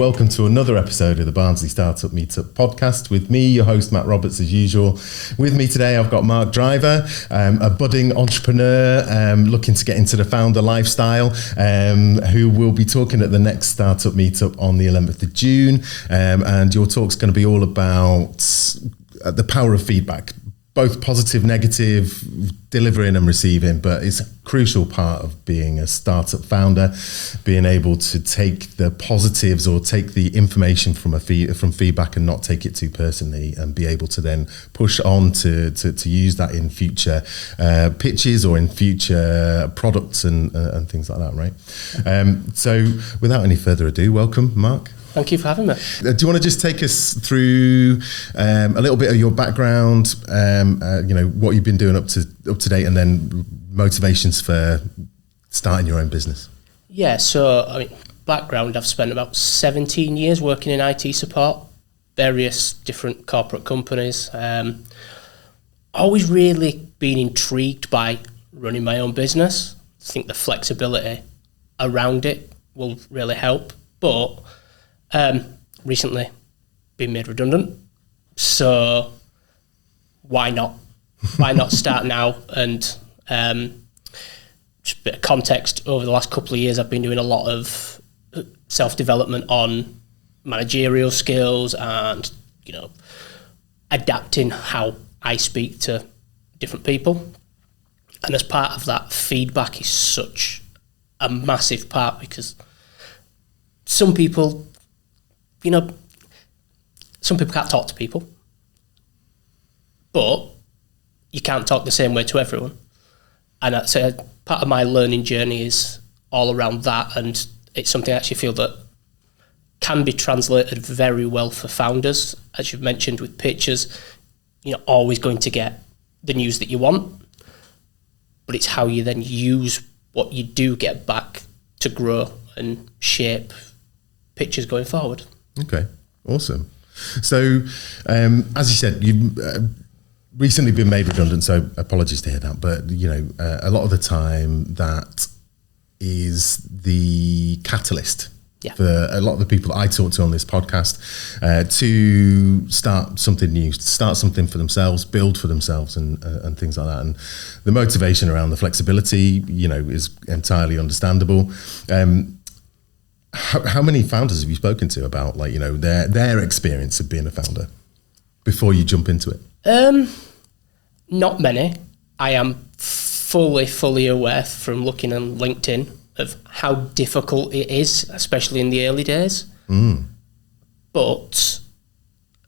welcome to another episode of the Barnsley StartUp MeetUp Podcast with me, your host, Matt Roberts, as usual. With me today, I've got Mark Driver, a budding entrepreneur looking to get into the founder lifestyle, who will be talking at the next StartUp MeetUp on the 11th of June. And your talk's going to be all about the power of feedback, both positive, negative, delivering and receiving, but it's a crucial part of being a startup founder, being able to take the positives or take the information from feedback and not take it too personally, and be able to then push on to use that in future pitches or in future products and things like that, right? So without any further ado, welcome, Mark. Thank you for having me. Do you want to just take us through a little bit of your background, what you've been doing up to date, and then motivations for starting your own business? Yeah, so background, I've spent about 17 years working in IT support, various different corporate companies. Always really been intrigued by running my own business. I think the flexibility around it will really help, but recently been made redundant, so why not start now? And just a bit of context, over the last couple of years I've been doing a lot of self-development on managerial skills and adapting how I speak to different people, and as part of that, feedback is such a massive part, because some people can't talk to people, but you can't talk the same way to everyone. And I'd say part of my learning journey is all around that, and it's something I actually feel that can be translated very well for founders. As you've mentioned with pitches, you're not always going to get the news that you want, but it's how you then use what you do get back to grow and shape pitches going forward. Okay, awesome. So, as you said, you've recently been made redundant, so apologies to hear that. But, a lot of the time that is the catalyst for a lot of the people that I talk to on this podcast to start something new, start something for themselves, build for themselves and things like that. And the motivation around the flexibility, is entirely understandable. How many founders have you spoken to about their experience of being a founder before you jump into it? Not many. I am fully aware from looking on LinkedIn of how difficult it is, especially in the early days. But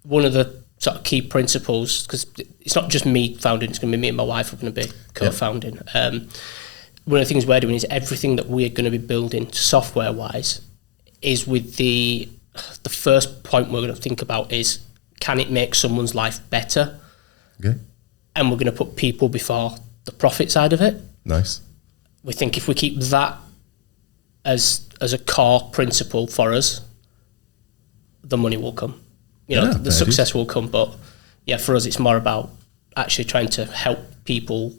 one of the sort of key principles, because it's not just me founding, it's going to be me and my wife who are going to be co-founding. One of the things we're doing is everything that we're going to be building software-wise is with the first point we're going to think about is, can it make someone's life better? Okay. And we're going to put people before the profit side of it. Nice. We think if we keep that as a core principle for us, the money will come. The success will come. But yeah, for us, it's more about actually trying to help people's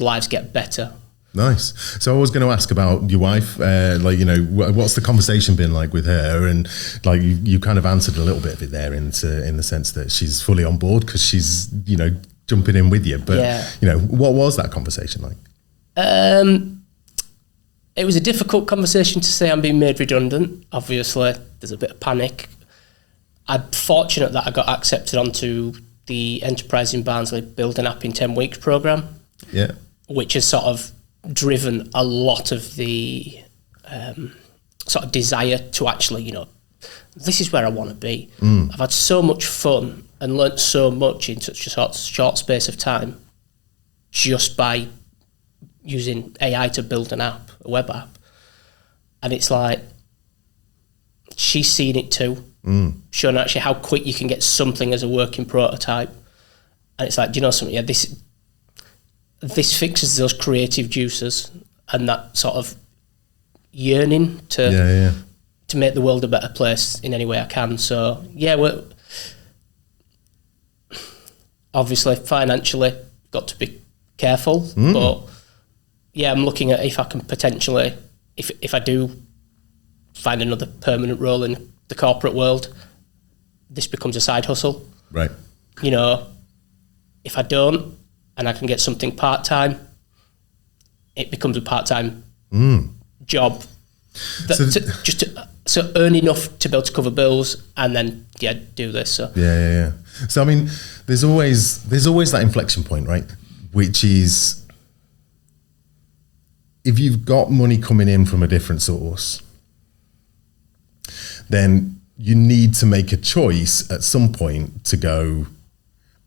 lives get better. Nice. So I was going to ask about your wife, what's the conversation been like with her? And you kind of answered a little bit of it there in the sense that she's fully on board because she's, jumping in with you. But, what was that conversation like? It was a difficult conversation to say I'm being made redundant. Obviously, there's a bit of panic. I'm fortunate that I got accepted onto the Enterprise in Barnsley Build an App in 10 Weeks programme. Yeah. Which has sort of driven a lot of the sort of desire to actually, this is where I want to be. I've had so much fun and learnt so much in such a short space of time just by using AI to build an app, a web app. And it's like, she's seen it too, showing actually how quick you can get something as a working prototype. And it's like, do you know something? Yeah, this fixes those creative juices and that sort of yearning to make the world a better place in any way I can. So we're obviously financially got to be careful, but I'm looking at if I can potentially, if I do find another permanent role in the corporate world, this becomes a side hustle. Right. You know, if I don't and I can get something part-time, it becomes a part-time job. So earn enough to be able to cover bills and then, do this. So. Yeah. So, I mean, there's always that inflection point, right? Which is, if you've got money coming in from a different source, then you need to make a choice at some point to go,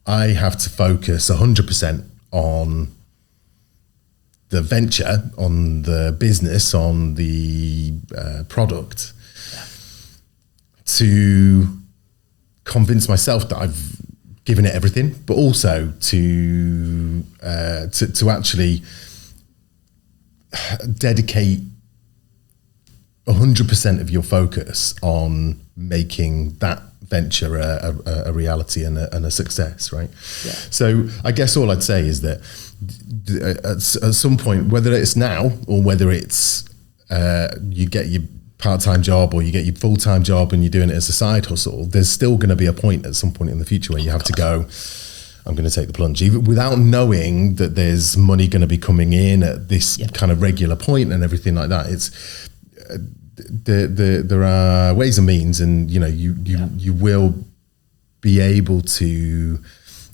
I have to focus 100% on the venture, on the business, on the product, to convince myself that I've given it everything, but also to actually dedicate 100% of your focus on making that venture a reality and a success, right? Yeah. So I guess all I'd say is that at some point, whether it's now or whether it's you get your part-time job or you get your full-time job and you're doing it as a side hustle, there's still going to be a point at some point in the future where you have to go, I'm going to take the plunge, even without knowing that there's money going to be coming in at this kind of regular point and everything like that. It's there are ways and means, and you will be able to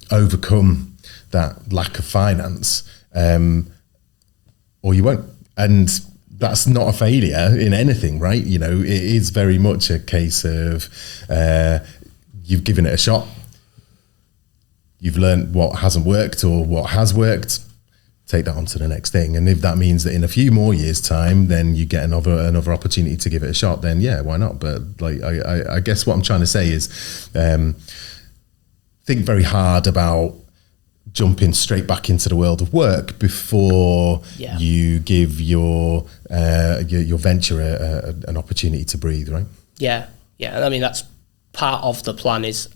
overcome that lack of finance, or you won't. And that's not a failure in anything, right? It is very much a case of you've given it a shot. You've learned what hasn't worked or what has worked. Take that on to the next thing. And if that means that in a few more years' time, then you get another opportunity to give it a shot, then why not? But I guess what I'm trying to say is think very hard about jumping straight back into the world of work before you give your venture an opportunity to breathe, right? Yeah. I mean, that's part of the plan. Is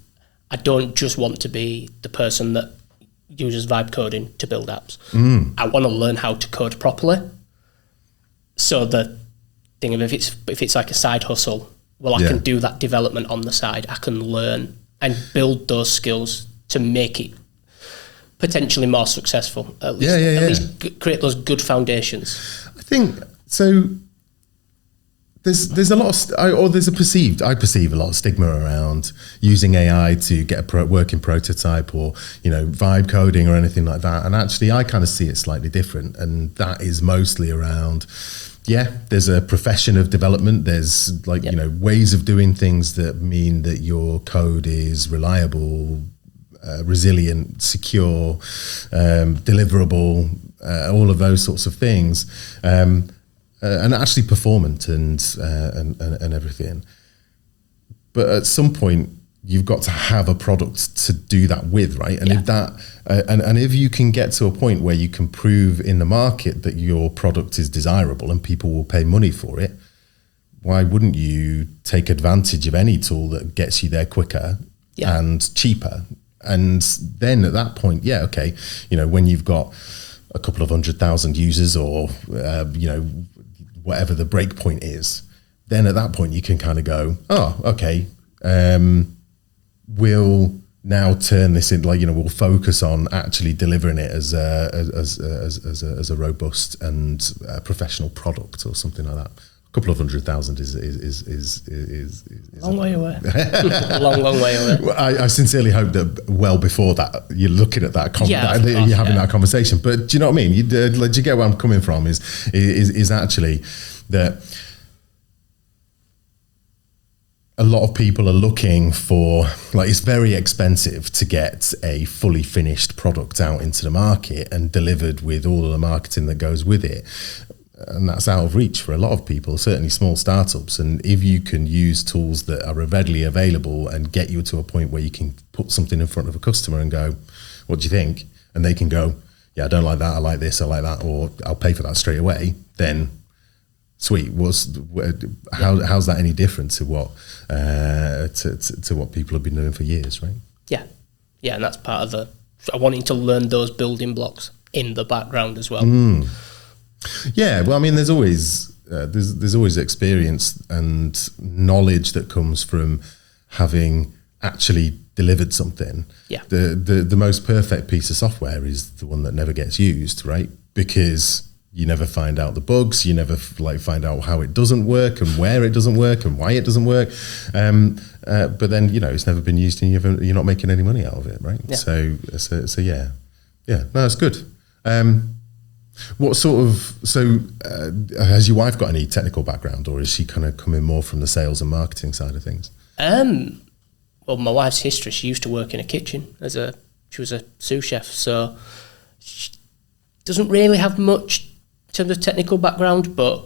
I don't just want to be the person that uses vibe coding to build apps. I want to learn how to code properly. So the thing of if it's like a side hustle, I can do that development on the side. I can learn and build those skills to make it potentially more successful. At least create those good foundations. I think so. There's a lot of, I perceive a lot of stigma around using AI to get a working prototype or, vibe coding or anything like that. And actually I kind of see it slightly different. And that is mostly around, there's a profession of development. There's ways of doing things that mean that your code is reliable, resilient, secure, deliverable, all of those sorts of things. And actually performant and everything. But at some point, you've got to have a product to do that with, right? And if that, and if you can get to a point where you can prove in the market that your product is desirable and people will pay money for it, why wouldn't you take advantage of any tool that gets you there quicker and cheaper? And then at that point, when you've got a couple of 100,000 users or, whatever the break point is, then at that point you can kind of go, we'll now turn this in, we'll focus on actually delivering it as a robust and professional product or something like that. A couple of 100,000 is long way away. long way away. Well, I sincerely hope that well before that you're looking at that, you're having that conversation. But do you know what I mean? You get where I'm coming from? Is actually that a lot of people are looking for, it's very expensive to get a fully finished product out into the market and delivered with all of the marketing that goes with it. And that's out of reach for a lot of people, certainly small startups. And if you can use tools that are readily available and get you to a point where you can put something in front of a customer and go, what do you think? And they can go, I don't like that, I like this, I like that, or I'll pay for that straight away. Then sweet. How's that any different to what to what people have been doing for years, right? And that's part of wanting to learn those building blocks in the background as well. Yeah, well, I mean, there's always there's always experience and knowledge that comes from having actually delivered something. Yeah. The most perfect piece of software is the one that never gets used, right? Because you never find out the bugs, you never find out how it doesn't work and where it doesn't work and why it doesn't work. But then, it's never been used and you're not making any money out of it, right? Yeah. So yeah. Yeah, no, it's good. What sort of, has your wife got any technical background, or is she kind of coming more from the sales and marketing side of things? Well, my wife's history, she used to work in a kitchen she was a sous chef, so she doesn't really have much in terms of technical background, but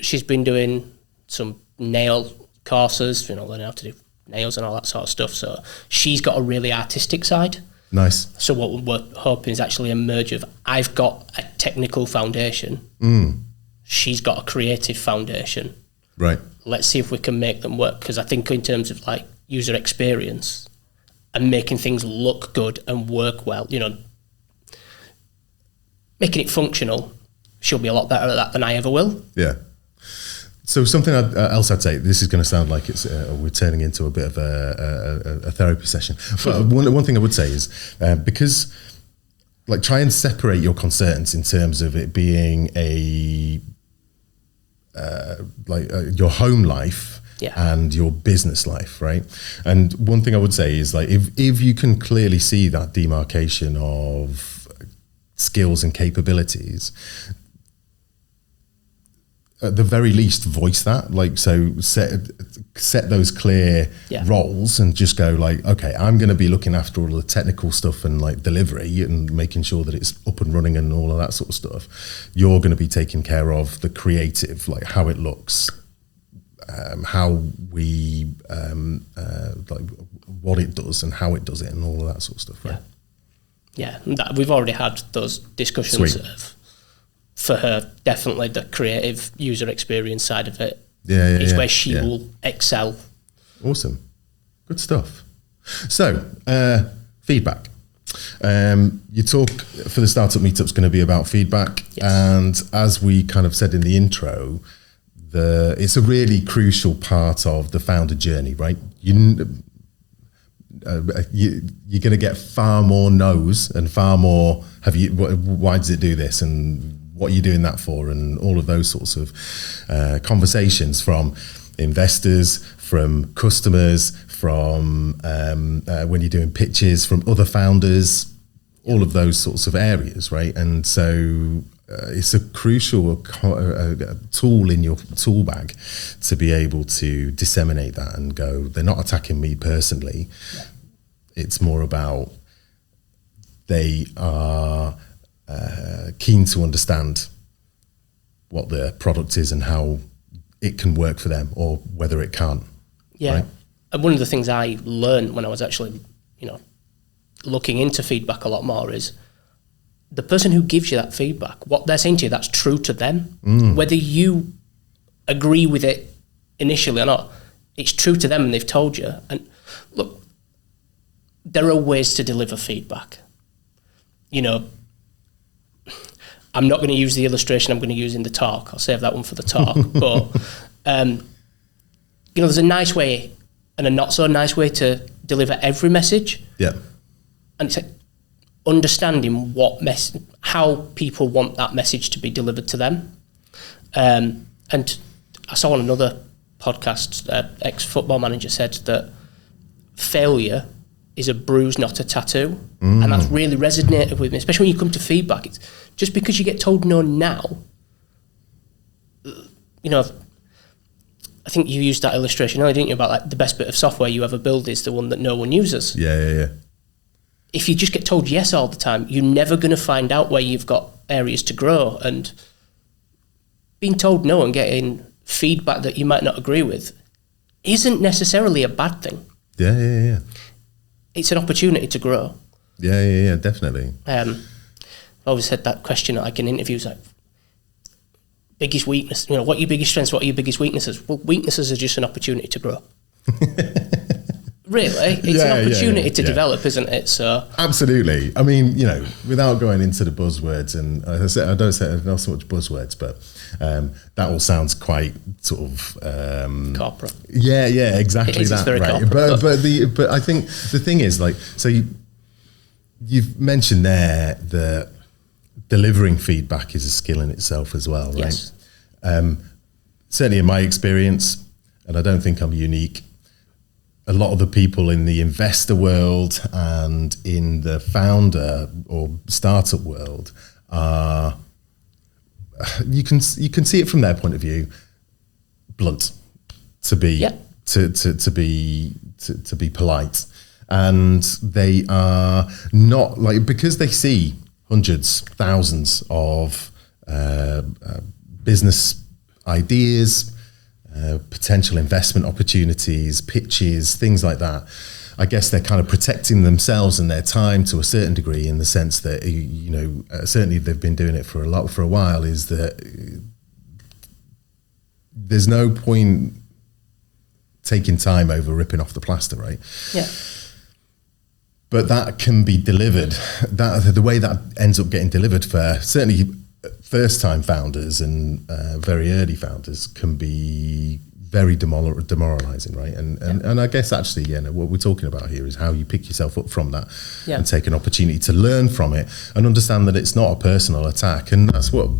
she's been doing some nail courses, learning how to do nails and all that sort of stuff. So she's got a really artistic side. Nice. So what we're hoping is actually a merge of, I've got a technical foundation, she's got a creative foundation. Right. Let's see if we can make them work, because I think in terms of user experience and making things look good and work well, making it functional, she'll be a lot better at that than I ever will. Yeah. So something else I'd say, this is going to sound like we're turning into a bit of a therapy session. But one thing I would say is because try and separate your concerns in terms of it being your home life and your business life, right? And one thing I would say is if you can clearly see that demarcation of skills and capabilities, at the very least voice that, set those clear roles and just go okay, I'm going to be looking after all the technical stuff and delivery and making sure that it's up and running and all of that sort of stuff. You're going to be taking care of the creative, how it looks, how we what it does and how it does it and all of that sort of stuff, right? Yeah, we've already had those discussions for her. Definitely the creative user experience side of it is where she will excel. Awesome. Good stuff. So, feedback. Your talk for the Startup Meetup is going to be about feedback. Yes. And as we kind of said in the intro, it's a really crucial part of the founder journey, right? You're going to get far more no's and far more, why does it do this? And what are you doing that for? And all of those sorts of conversations from investors, from customers, from when you're doing pitches, from other founders, all of those sorts of areas, right? And so it's a crucial tool in your tool bag to be able to disseminate that and go, they're not attacking me personally. Yeah. It's more about they are keen to understand what the product is and how it can work for them or whether it can't. Yeah. Right? And one of the things I learned when I was actually, looking into feedback a lot more is the person who gives you that feedback, what they're saying to you, that's true to them. Whether you agree with it initially or not, it's true to them and they've told you. And look, there are ways to deliver feedback. I'm not going to use the illustration I'm going to use in the talk. I'll save that one for the talk. But, there's a nice way and a not so nice way to deliver every message. Yeah. And it's understanding how people want that message to be delivered to them. And I saw on another podcast, ex-football manager said that failure is a bruise, not a tattoo. And that's really resonated with me, especially when you come to feedback. It's just because you get told no now, I think you used that illustration earlier, didn't you, about the best bit of software you ever build is the one that no one uses. Yeah. If you just get told yes all the time, you're never going to find out where you've got areas to grow. And being told no and getting feedback that you might not agree with isn't necessarily a bad thing. Yeah. It's an opportunity to grow. Yeah, definitely. I always had that question in interviews, biggest weakness, what are your biggest strengths, what are your biggest weaknesses? Well, weaknesses are just an opportunity to grow. Really, it's an opportunity to develop, isn't it? So absolutely. I mean, you know, without going into the buzzwords, and I don't say not so much buzzwords, but that all sounds quite sort of corporate. Yeah, exactly. It's that, very right? corporate. But I think the thing is, like, so you've mentioned there that delivering feedback is a skill in itself as well, right? Yes. Certainly in my experience, and I don't think I'm unique, a lot of the people in the investor world and in the founder or startup world are, you can see it from their point of view, blunt, to be to be polite, and they are not like, because they see hundreds, thousands of business ideas, potential investment opportunities, pitches, things like that. I guess they're kind of protecting themselves and their time to a certain degree, in the sense that, you know, certainly they've been doing it for a while, is that there's no point taking time over ripping off the plaster, right? Yeah. But that can be delivered. The way that ends up getting delivered for certainly first-time founders and very early founders can be very demoralizing, right? And I guess actually, you know, what we're talking about here is how you pick yourself up from that and take an opportunity to learn from it and understand that it's not a personal attack. And that's what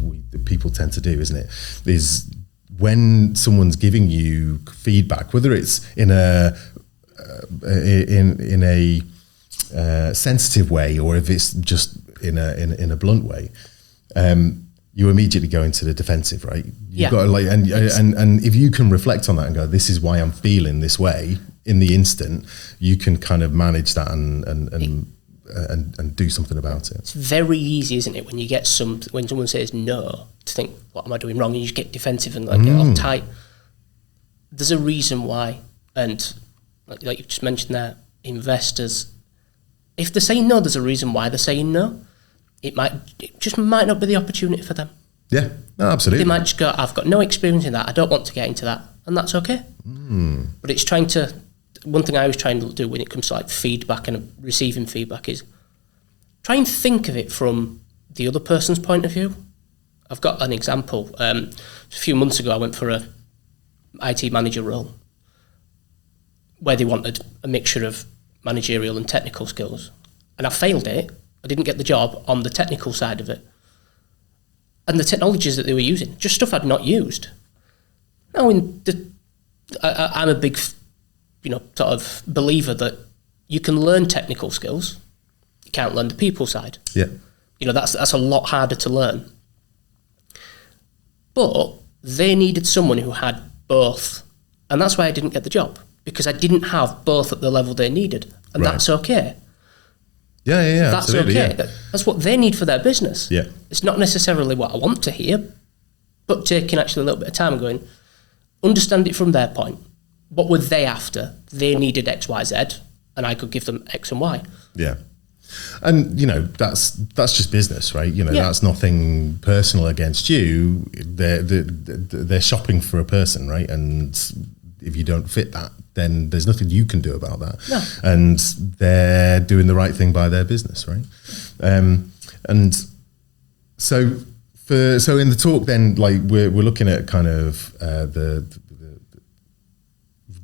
people tend to do, isn't it? Is when someone's giving you feedback, whether it's in a sensitive way, or if it's just in a blunt way, you immediately go into the defensive, right? You've got to like, and if you can reflect on that and go, this is why I'm feeling this way in the instant, you can kind of manage that and do something about it. It's very easy, isn't it, when you get when someone says no, to think, what am I doing wrong? And you just get defensive and like get all tight. There's a reason why, and like you've just mentioned there, investors, if they're saying no, there's a reason why they're saying no. It just might not be the opportunity for them. Yeah, no, absolutely. They might just go, I've got no experience in that, I don't want to get into that, and that's okay. But it's one thing I always try and do when it comes to like feedback and receiving feedback is try and think of it from the other person's point of view. I've got an example. A few months ago, I went for a IT manager role where they wanted a mixture of managerial and technical skills, and I failed it. I didn't get the job on the technical side of it. And the technologies that they were using, just stuff I'd not used. Now, I'm a big, sort of believer that you can learn technical skills. You can't learn the people side. Yeah. That's a lot harder to learn. But they needed someone who had both. And that's why I didn't get the job, because I didn't have both at the level they needed. And that's okay. Yeah, that's absolutely, okay. yeah. That's what they need for their business. Yeah. It's not necessarily what I want to hear, but taking actually a little bit of time and going, understand it from their point. What were they after? They needed X, Y, Z, and I could give them X and Y. Yeah. And, that's just business, right? That's nothing personal against you. They're shopping for a person, right? And if you don't fit that, then there's nothing you can do about that. No. And they're doing the right thing by their business, right? And so in the talk, then, like we're looking at kind of the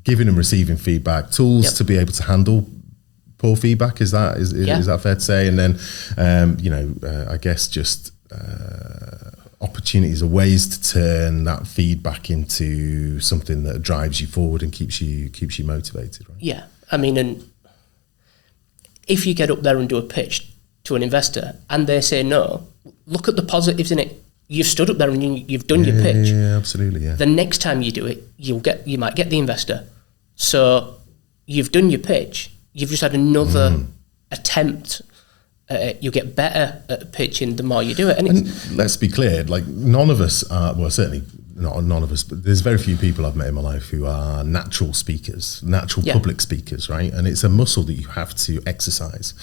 giving and receiving feedback, tools to be able to handle poor feedback. Is that fair to say? And then I guess just opportunities or ways to turn that feedback into something that drives you forward and keeps you motivated, right? Yeah, I mean, and if you get up there and do a pitch to an investor and they say no, look at the positives in it. You've stood up there and you've done your pitch. Yeah, absolutely. Yeah. The next time you do it, you might get the investor. So you've done your pitch. You've just had another attempt. You get better at pitching the more you do it. And let's be clear, like none of us are, well, certainly not none of us, but there's very few people I've met in my life who are natural speakers, natural public speakers, right? And it's a muscle that you have to exercise.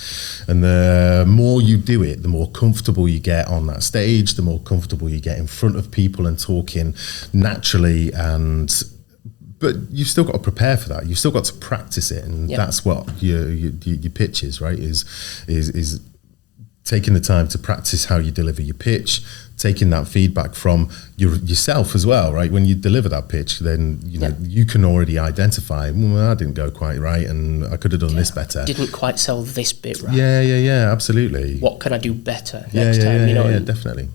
And the more you do it, the more comfortable you get on that stage, the more comfortable you get in front of people and talking naturally and But you've still got to prepare for that. You've still got to practice it, and that's what your pitch is, right? Is taking the time to practice how you deliver your pitch, taking that feedback from yourself as well, right? When you deliver that pitch, then you can already identify, well, I didn't go quite right, and I could have done this better. Didn't quite sell this bit right. Yeah, absolutely. What can I do better next time? Yeah, definitely.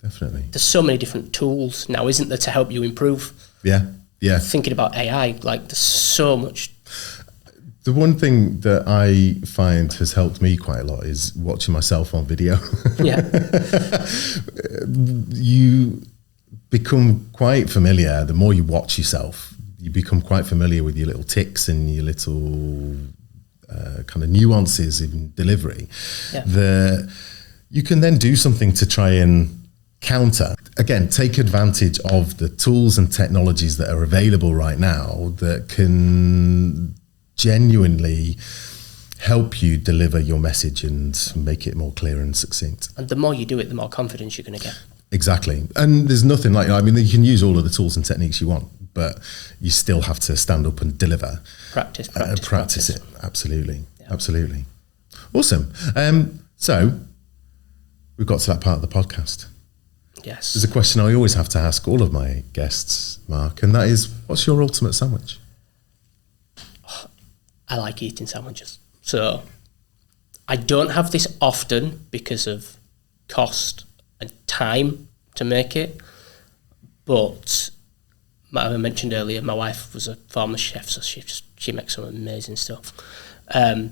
There's so many different tools now, isn't there, to help you improve? Yeah. Thinking about AI, like there's so much. The one thing that I find has helped me quite a lot is watching myself on video. Yeah. You become quite familiar. The more you watch yourself, you become quite familiar with your little tics and your little kind of nuances in delivery. Yeah. You can then do something to try and counter. Again, take advantage of the tools and technologies that are available right now that can genuinely help you deliver your message and make it more clear and succinct. And the more you do it, the more confidence you're going to get. Exactly. And there's nothing like, I mean, you can use all of the tools and techniques you want, but you still have to stand up and deliver. Practice it. Absolutely. Yeah. Absolutely. Awesome. So we've got to that part of the podcast. Yes. There's a question I always have to ask all of my guests, Mark, and that is, what's your ultimate sandwich? I like eating sandwiches. So I don't have this often because of cost and time to make it. But I mentioned earlier, my wife was a former chef, so she makes some amazing stuff. I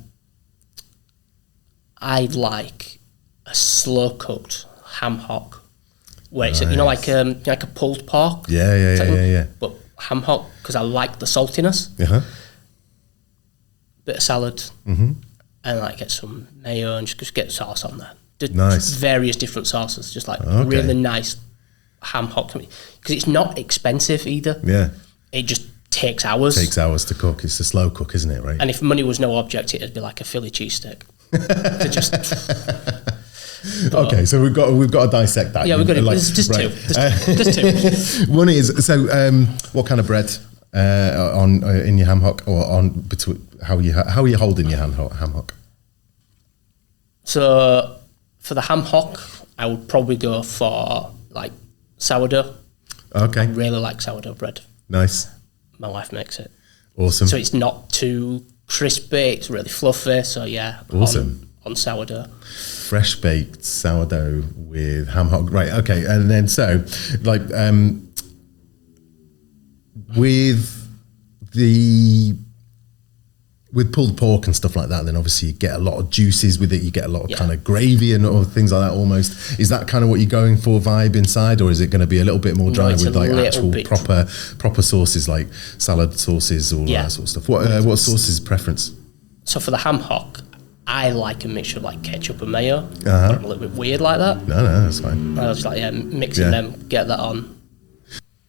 like a slow cooked ham hock, where it's like a pulled pork. Yeah. But ham hock, because I like the saltiness. Bit of salad, and like get some mayo and just get sauce on there. Nice. Various different sauces, just like really nice ham hock, because it's not expensive either. Yeah. It just takes hours. Takes hours to cook. It's a slow cook, isn't it? Right. And if money was no object, it'd be like a Philly cheesesteak. Okay, so we've got to dissect that. Yeah, we've got to. There's just two. There's two. One is, so what kind of bread in your ham hock, or on between? How are you holding your ham hock? So for the ham hock, I would probably go for like sourdough. Okay. I really like sourdough bread. Nice. My wife makes it. Awesome. So it's not too crispy, it's really fluffy. So yeah. Awesome. On sourdough. Fresh baked sourdough with ham hock. Right. Okay. And then so like with pulled pork and stuff like that, then obviously you get a lot of juices with it. You get a lot of kind of gravy and or things like that almost. Is that kind of what you're going for vibe inside, or is it going to be a little bit more dry with like actual proper sauces like salad sauces, all that sort of stuff? What sauce is preference? So for the ham hock, I like a mixture of like ketchup and mayo. I'm a little bit weird like that. No, that's fine. I was like, mixing them, get that on.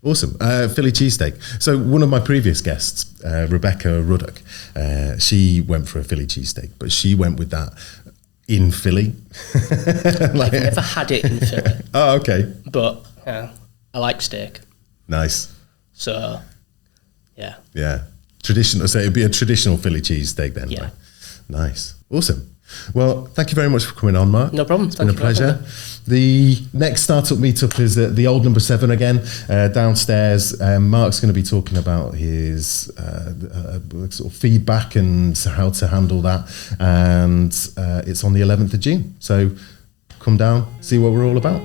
Awesome. Philly cheesesteak. So one of my previous guests, Rebecca Ruddock, she went for a Philly cheesesteak, but she went with that in Philly. I've never had it in Philly. Oh, okay. But I like steak. Nice. So, yeah. Yeah. Traditional. So it'd be a traditional Philly cheesesteak then. Yeah. Right? Nice. Awesome. Well, thank you very much for coming on, Mark. No problem. It's been a pleasure. The next startup meetup is at the old number 7 again, downstairs. Mark's going to be talking about his sort of feedback and how to handle that. And it's on the 11th of June. So come down, see what we're all about.